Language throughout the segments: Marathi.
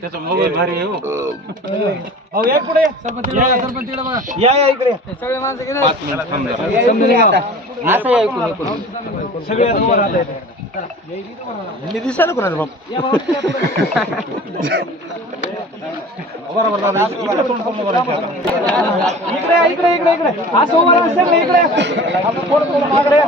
त्याचा मोबाईल भारी आहे हो. या पुढे सरपंच या इकडे सगळे माणसं गेले. 5 मिनिट थांब जरा. असं या इकडून सगळे वर राहतात. मी दिसायला कोणाला बाप बरोबर दादा इकडे इकडे इकडे इकडे असं उभं राहा सगळे इकडे आपण थोडं मागडे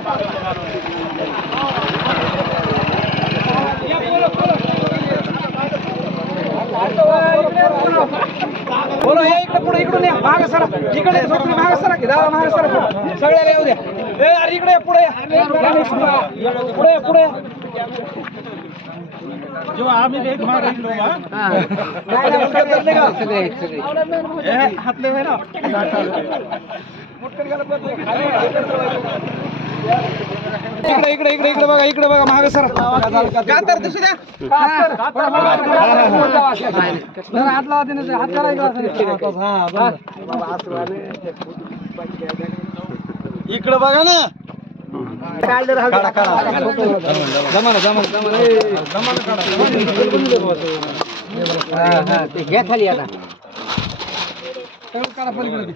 बोलो या इकडे पुढे इकडून या मागे सरा इकडे मागे सरा की दादा मागे सरा सगळ्याला येऊ द्या ए अरे इकडे पुढे पुढे पुढे जो आम्ही एक मागे इकडे हातले ना इकडे इकडे इकडे बघा इकडे बघा मागे सर कांतर दुसऱ्या हात लावा तिने हात करायचा इकडे बघा ना घ्या खाली आता पलीकडे